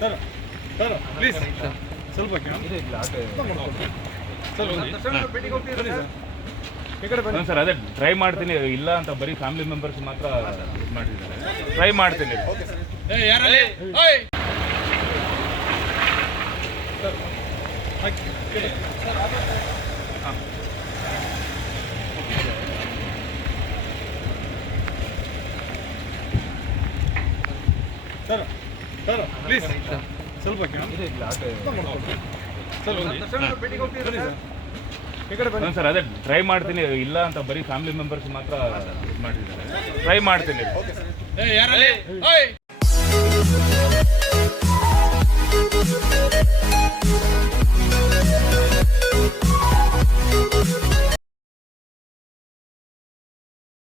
Sir sir please ಸ್ವಲ್ಪ sir ಅದೇ try ಮಾಡ್ತೀನಿ, ಇಲ್ಲ ಅಂತ ಬರೀ ಫ್ಯಾಮಿಲಿ ಮೆಂಬರ್ಸ್ ಮಾತ್ರ ಇದು ಮಾಡಿದ್ದಾರೆ. ಟ್ರೈ ಮಾಡ್ತೀನಿ. ಸರ್ ಸರ್ ಪ್ಲೀಸ್ ಸ್ವಲ್ಪ ಸರ್ ಅದೇ ಟ್ರೈ ಮಾಡ್ತೀನಿ, ಇಲ್ಲ ಅಂತ ಬರೀ ಫ್ಯಾಮಿಲಿ ಮೆಂಬರ್ಸ್ ಮಾತ್ರ ಇದು ಮಾಡಿದ್ದಾರೆ. ಟ್ರೈ ಮಾಡ್ತೀನಿ.